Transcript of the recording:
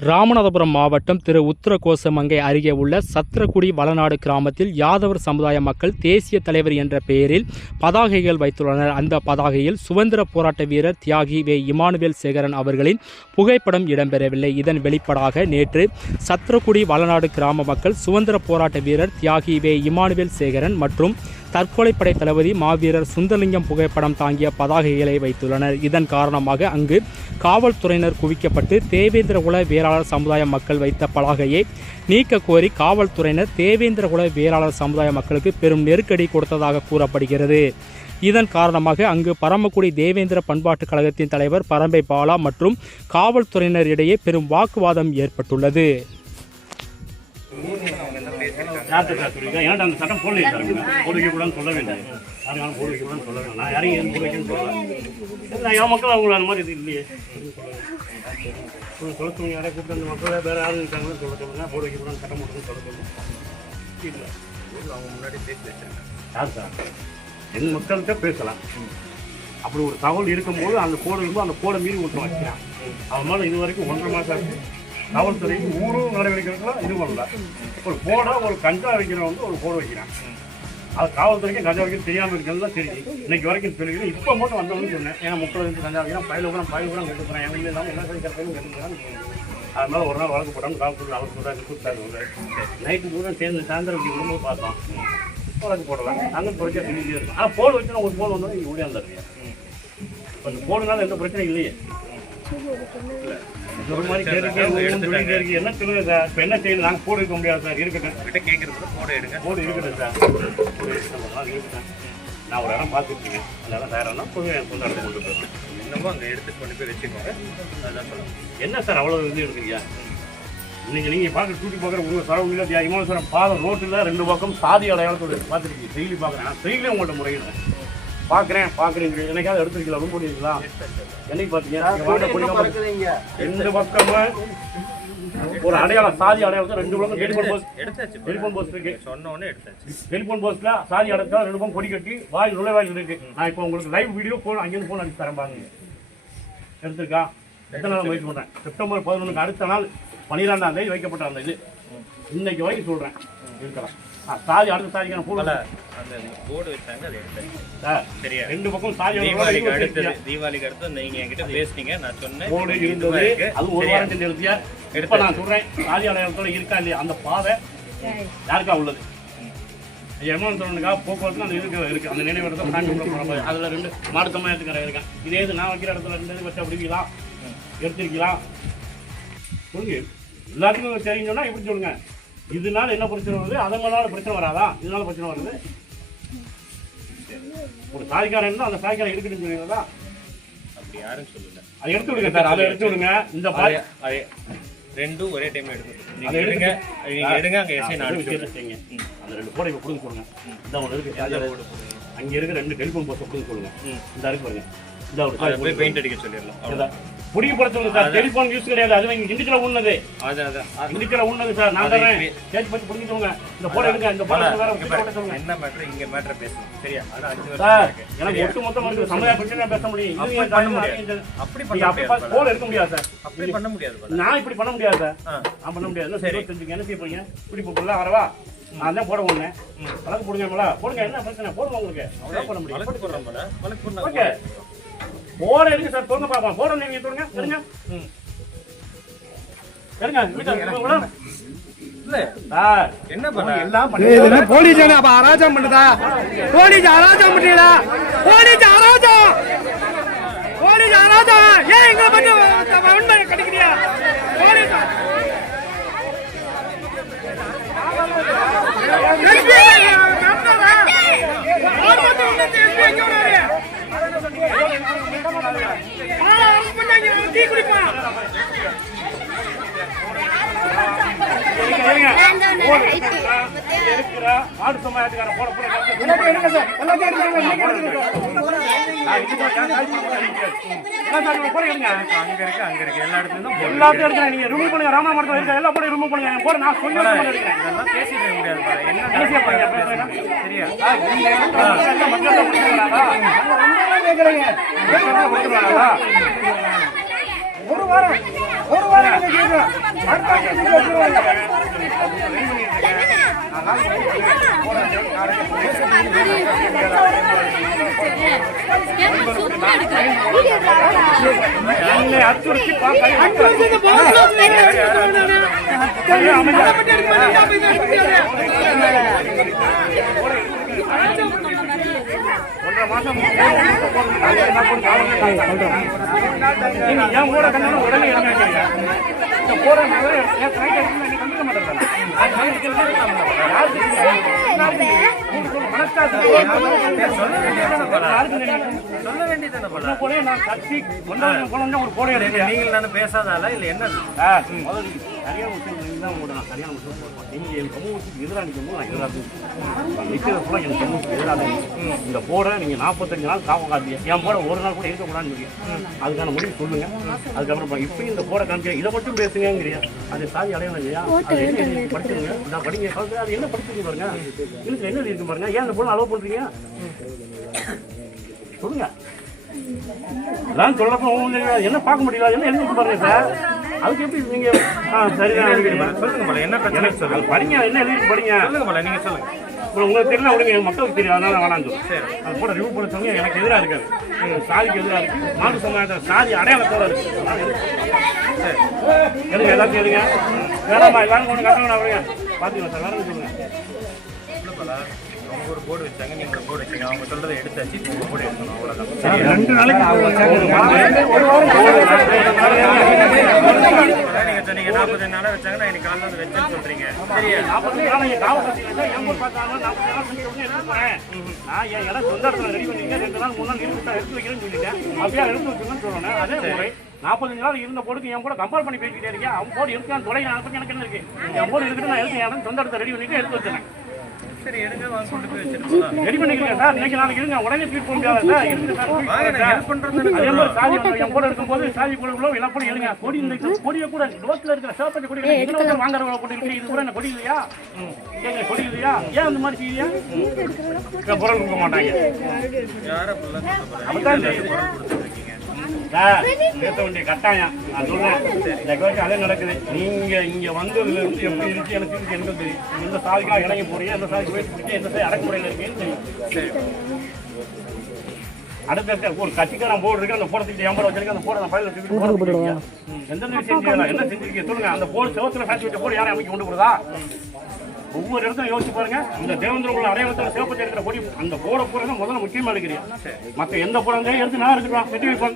ராமநாதபுரம் மாவட்டம் திரு உத்தரகோசமங்கை அருகே உள்ள சத்திரக்குடி வளநாடு கிராமத்தில் யாதவர் சமுதாய மக்கள் தேசிய தலைவர் என்ற பெயரில் பதாகைகள் வைத்துள்ளனர். அந்த பதாகையில் சுதந்திர போராட்ட வீரர் தியாகி வே இமானுவேல் சேகரன் அவர்களின் புகைப்படம் இடம்பெறவில்லை. இதன் வெளிப்பாடாக நேற்று சத்திரக்குடி வளநாடு கிராம மக்கள் சுதந்திர போராட்ட வீரர் தியாகி வே இமானுவேல் சேகரன் மற்றும் தற்கொலைப்படை தளபதி மாவீரர் சுந்தரலிங்கம் புகைப்படம் தாங்கிய பதாகைகளை வைத்துள்ளனர். இதன் காரணமாக அங்கு காவல்துறையினர் குவிக்கப்பட்டு தேவேந்திரகுல வேளாளர் சமுதாய மக்கள் வைத்த பதாகையை நீக்க கோரி காவல்துறையினர் தேவேந்திரகுல வேளாளர் சமுதாய மக்களுக்கு பெரும் நெருக்கடி கொடுத்ததாக கூறப்படுகிறது. இதன் காரணமாக அங்கு பரமக்குடி தேவேந்திர பண்பாட்டுக் கழகத்தின் தலைவர் பரம்பை பாலா மற்றும் காவல்துறையினர் இடையே பெரும் வாக்குவாதம் ஏற்பட்டுள்ளது. ஏன்டா அந்த சட்டம் போடல போடுவிக்கூடாதுன்னு சொல்ல வேண்டாம். யாரும் போடுவிக்கூடாதுன்னு சொல்ல வேண்டாம். நான் யாரையும் என் போடுவைக்குன்னு சொல்லலாம். என் மக்கள் அவங்க அந்த மாதிரி இது இல்லையே சொல்லுங்க. யாரையும் கூப்பிட்டு அந்த மக்களை வேறு யாரும் இருக்காங்கன்னு சொல்ல சொல்லுங்க. போட வைக்கக்கூடாது சட்டம் போட்டுன்னு சொல்ல சொல்லுங்க. இல்லை அவங்க முன்னாடி பேசி வச்சிருக்காங்க. யார் சார் என் மக்கள்கிட்ட பேசலாம். அப்படி ஒரு தகவல் இருக்கும்போது அந்த கோடை இருக்கும்போது அந்த கோடை மீறி ஒருத்தன் வைக்கிறான். அதனால இது வரைக்கும் 1.5 மாதம் ஆச்சு. காவல்துறைக்கு ஊரும் நடவடிக்கைகளுக்குலாம் இது பண்ணல. ஒரு போடா ஒரு கஞ்சா வைக்கிறவங்க ஒரு போட வைக்கிறான். அது காவல்துறைக்கு கஞ்சா வைக்கிறது தெரியாமல் இருக்கிறது தான் தெரியும். இன்னைக்கு வரைக்கும் தெரியுது. இப்போ மட்டும் வந்தவங்க சொன்னேன். ஏன்னா 30 கஞ்சா வைக்கிறேன் பயில கூட கேட்டு போகிறேன். என் இல்லாமல் என்ன சொல்லி கரெக்டாக கேட்டுக்கிறான்னு அதனால ஒரு நாள் வழக்கு போட்டாங்க. காவல்துறை அவர் சொல்கிறாங்க கூப்பிட்டாரு. நைட்டு கூட சேர்ந்து சாயந்தரம் விடும்போது பார்த்தோம். வழக்கு போடலாம். நாங்கள் குறைச்சா சொல்லிட்டே இருக்கோம். ஆனால் போடு வச்சுன்னா ஒரு போடு வந்தாலும் இங்கே ஓடியாந்துருக்கீங்க. இப்போ இந்த போடுனால எந்த பிரச்சனையும் இல்லையே. ஒரு மாதிரி கேட்டு என்ன சொல்லுங்க சார். இப்போ என்ன செய்யணும்? நாங்கள் போடு இருக்க முடியாது சார். இருக்கட்டும் கேட்குறது போடு எடுங்க. போடு இருக்கட்டும் சார். இருக்கட்டும். நான் ஒரு இடம் பார்த்துருக்கேன். அந்த இடம் வேறு இடம் கொஞ்சம் என் சொந்த இடத்துல கொண்டு போயிருக்கேன். இன்னமும் அங்கே எடுத்து கொண்டு போய் வச்சுக்கோங்க. அதுதான் சொல்லுங்கள். என்ன சார் அவ்வளோ இது எடுக்கிறீங்க? இன்னைக்கு நீங்கள் பார்க்குற டூட்டி பார்க்குற உங்கள் சரௌண்டிங்கில் இமானுவேல் பாதம் ரோட்டில் 2 பக்கம் சாதி அடையாளத்தோடு பார்த்துருக்கீங்க. டெய்லி பார்க்குறேன். நான் டெய்லியும் உங்கள்கிட்ட முறையிடுறேன். பார்க்குறேன் என்னைக்காவது எடுத்துருக்கலாம். ரொம்ப போடுவீங்களா? என்னைக்கு பார்த்தீங்க 2 பக்கமும் ஒரு அடையாளம் சாதி அடையாளத்தை 2 பக்கம் டெலிஃபோன் போஸ்ட் இருக்கு. சொன்னோன்னு எடுத்தாச்சு. டெலிஃபோன் போஸ்ட்ல சாதி அடையாளத்தை 2 பக்கம் கொடி கட்டி வாயில் நுழைவாயில் இருக்கு. நான் இப்போ உங்களுக்கு லைவ் வீடியோ போன் அங்கேருந்து ஃபோன் அடிச்சு தரேன் பாருங்க. எடுத்துருக்கா? எத்தனை நாள் முயற்சி பண்ணுறேன். செப்டம்பர் 11 அடுத்த நாள் 12ஆம் தேதி வைக்கப்பட்ட அந்த இது இன்னைக்கு வரைக்கும் சொல்கிறேன் இருக்கலாம். சாதி அடுத்த சாதிக்கான போடல அந்த போர்டு வச்சாங்க. அதை எடுத்தேன். சரியா 2 பக்கம் சாதி தீபாவளிக்கு அடுத்து நீங்க என்கிட்ட பேசுனீங்க. நான் சொன்னேன் போர்டு இருந்தது. அது ஒரு வாரம் சென்று எடுத்தியா? இப்போ நான் சொல்றேன் சாதி அடையாளத்தோட இருக்கா இல்லையா அந்த பாதை யாருக்கா உள்ளது? எமௌண்ட்டுக்காக போக்குவரத்து அந்த இருக்கு. அந்த நினைவிடத்தை அதில் 2 மாடு சமயத்துக்கார இருக்கேன். இதே இது நான் வைக்கிற இடத்துல 2 வச்சு அப்படிங்களா எடுத்திருக்கலாம் சொல்லுங்க. எல்லாத்துக்கும் தெரிஞ்சோன்னா எப்படி சொல்லுங்க. இதனால என்ன பிரச்சனை வருது? அதனால பிரச்சனை வராதா? இதனால பிரச்சனை வருது. ஒரு சாதிக்காரன் இருந்தால் அந்த சாதிக்காரன் இருக்குன்னு சொல்லுவீங்களா? அப்படி யாரும் சொல்லல. அதை எடுத்து விடுங்க சார். அதை எடுத்து விடுங்க. இந்த பாய் 2 ஒரே டைம் எடுத்து அதை எடுங்க. நீங்கள் எடுங்க. அங்கே எஸ்ஐ நான் செய்யுங்க. அந்த 2 போட இப்போ கொடுங்க சொல்லுங்க. இந்த ஒன்று இருக்கு. அங்கே இருக்க 2 டெலிஃபோன் போஸ்ட்டை கொடுங்க சொல்லுங்க. இந்த இருக்கு பாருங்க. இந்த ஒரு பெயிண்ட் அடிக்க சொல்லிடலாம். புடிக்கப்படுத்துங்க சார். டெலிஃபோன் யூஸ் கிடையாது. அது இண்டிக்கல உண்ணது. இண்டிக்கல உண்ணது சார். நான் தரேன். கேட்ச் பண்ணி புடிக்கிட்டோங்க. இந்த போட எடுங்க. இந்த போட வேற போட சொல்லுங்க. என்ன மேட்டர் இங்க மேட்டர் பேசணும். சரியா? அது 5 வருஷம் இருக்கு. எனக்கு ஒட்டு மொத்தமா இருக்கு. சமய பிரச்சனை பேச முடியும். இது பண்ண முடியாது. அப்படி போட எடுக்க முடியாது சார். அப்படி பண்ண முடியாது. நான் இப்படி பண்ண முடியாது சார். நான் பண்ண முடியாது. என்ன சரி தெரிஞ்சுங்க. என்ன செய்ய போறீங்க? இப்படி போடல வரவா? நான் தான் போட ஒண்ணே. வழக்கு போடுங்கங்களா? போடுங்க. என்ன பிரச்சனை? போடுங்க உங்களுக்கு. அவ்வளவு பண்ண முடியும். வழக்கு போடுறோம்ல. வழக்கு போடுங்க. ஓகே. போட எடுங்க சார். போங்க பாப்போம். போட நீங்க தொடுங்க. எடுங்க. எடுங்க. இல்ல சார் என்ன பண்ண எல்லாம் பண்ணி போலீஸ் அப்ப அராஜகம் பண்ணுதா? போலீஸ் அராஜகம் பண்ணீங்களா? போலீஸ் அராஜகம். போலீஸ் அராஜகம். ஏன் எங்க மட்டும் உண்மை கிடைக்கறியா? போலீஸ் ஒன்றரை மாசம் நீங்க ஏன் கூட கண்ணாலும் உடனே இறங்க போறதுனால கண்டுக்க மாட்டேன் சொல்ல வேண்டியதான போல நான் கட்சி கொண்டு ஒரு போட நீங்கள் தானே பேசாதால இல்ல என்ன சரியான விஷயம் தான் உங்களோட நான் சரியான விஷயம் சொல்றேன். நீங்க என் சமூகத்துக்கு எதிராக நிற்கும்போது நான் எதிராக நிற்கிறது கூட என் சமூகத்துக்கு எதிராக இந்த போட நீங்க 45 நாள் காப்பாங்க என் போட ஒரு நாள் கூட இருக்கக்கூடாதுன்னு சொல்லி அதுக்கான முடிவு சொல்லுங்க. அதுக்கப்புறம் இப்பயும் இந்த போட காமிக்க இதை மட்டும் பேசுங்கிறீங்க. அது சாதி அடையாளம் இல்லையா? படிச்சிருங்க. நான் படிங்க அது என்ன படிச்சிருக்கீங்க பாருங்க. இதுக்கு என்ன இருக்கு பாருங்க. ஏன் அந்த பொண்ணு அலோவ் பண்றீங்க சொல்லுங்க. நான் சொல்லப்போ என்ன பார்க்க முடியல என்ன எழுதி பாருங்க சார். அதுக்கு எப்படி நீங்க சரிதான் சொல்லுங்க என்ன பிரச்சனை சொல்லுங்க. படிங்க என்ன எழுதி படிங்க சொல்லுங்க நீங்க சொல்லுங்க. உங்களுக்கு தெரியல விடுங்க மக்களுக்கு தெரியும் அதனால வேணாம் சொல்லு. அது கூட ரிவ்யூ பண்ண சொன்னீங்க எனக்கு எதிராக இருக்காது. சாதிக்கு எதிராக இருக்கு. மாட்டு சமுதாயத்தில் சாதி அடையாளத்தோட இருக்கு. எடுங்க எல்லாத்தையும் எடுங்க. வேணாமா எல்லாரும் கொண்டு கட்டணும் அப்படிங்க பாத்தீங்களா சார் வேற சொல்லுங்க. அவங்க ஒரு போர்டு வச்சாங்க நீங்க ஒரு போர்டு வச்சீங்க. அவங்க சொல்றதை எடுத்தாச்சு உங்க போர்டு எடுக்கணும் அவ்வளவுதான். 2 நாளைக்கு நீங்க சொன்னீங்க 40 நாளா வச்சாங்கன்னா இன்னைக்கு காலைல வந்து வச்சேன்னு சொல்றீங்க. சரியா 40 நாள் நீங்க காவல் கட்டினா என் போய் பார்த்தாங்க 40 நாள் செஞ்சு உடனே எடுத்து போறேன். நான் என் இடம் சொந்த இடத்துல ரெடி பண்ணீங்க 2 நாள் 3 நாள் எடுத்து வைக்கிறேன்னு சொல்லிட்டேன். அப்படியே எடுத்து வச்சுக்கணும்னு சொல்லணும். அதே முறை 45 நாள் இருந்த போடுக்கு என் கூட கம்பேர் பண்ணி பேசிக்கிட்டே இருக்கேன். அவங்க போடு இருக்கான்னு தொலை நான் பத்தி எனக்கு என்ன இருக்கு. என் போடு இருக்குன்னு நான் எடுத்து என் சொந்த இடத்த ரெடி பண்ணிட்டு எடுத்து வச்சேன். சரி எடுங்க வாங்க கொண்டு போய் வச்சிருக்கோம். ரெடி பண்ணிக்கிறேன் சார். இன்னைக்கு நாளைக்கு இருங்க உடனே ட்ரீட் பண்ண முடியாது சார். இருக்கு சார் ஹெல்ப் பண்றது. அதே மாதிரி சாதி என் கூட இருக்கும்போது சாதி கூட எல்லாம் கூட எடுங்க. கொடி இந்த கொடியை கூட ரோட்ல இருக்கிற சிவப்பஞ்ச கொடி இதுல வாங்குறவங்க கொடி இருக்கு. இது கூட என்ன கொடி இல்லையா? ஏங்க கொடி இல்லையா? ஏன் அந்த மாதிரி செய்யா பொருள் கொடுக்க மாட்டாங்க. யாரை அப்படித்தான் சார் பேச வேண்டிய கட்டாயம். நான் சொல்றேன் இந்த கோரிக்கை அதே நடக்குது. நீங்க இங்க வந்ததுல இருந்து எப்படி இருக்கு எனக்கு எனக்கு தெரியும். எந்த சாதிக்காக இறங்கி போறீங்க எந்த சாதிக்கு போய் பிடிக்க எந்த சாதி அடக்குமுறையில் இருக்கேன்னு தெரியும். அடுத்த ஒரு கட்சிக்காரன் போர்டு இருக்கு. அந்த போடத்துக்கு என் போட வச்சிருக்கேன். அந்த போட நான் பயில வச்சுக்கிட்டு எந்தெந்த விஷயம் செய்யலாம் என்ன செஞ்சிருக்கீங்க சொல்லுங்க. அந்த போர்டு செவத்துல காட்சி வச்ச போர்டு யாரும் அமைக்க கொண்டு போடுதா? ஒவ்வொரு இடத்துல யோசிச்சு பாருங்க. இந்த தேவேந்திர அடையாளத்தில் சிவப்பத்தை இருக்கிற கொடி அந்த போட போறது முதல்ல முக்கியமா இருக்கிறீங்க. மற்ற எந்த போட எடுத்து நான் எடுத்துக்கலாம் வெட்டி வைப்பாங்க.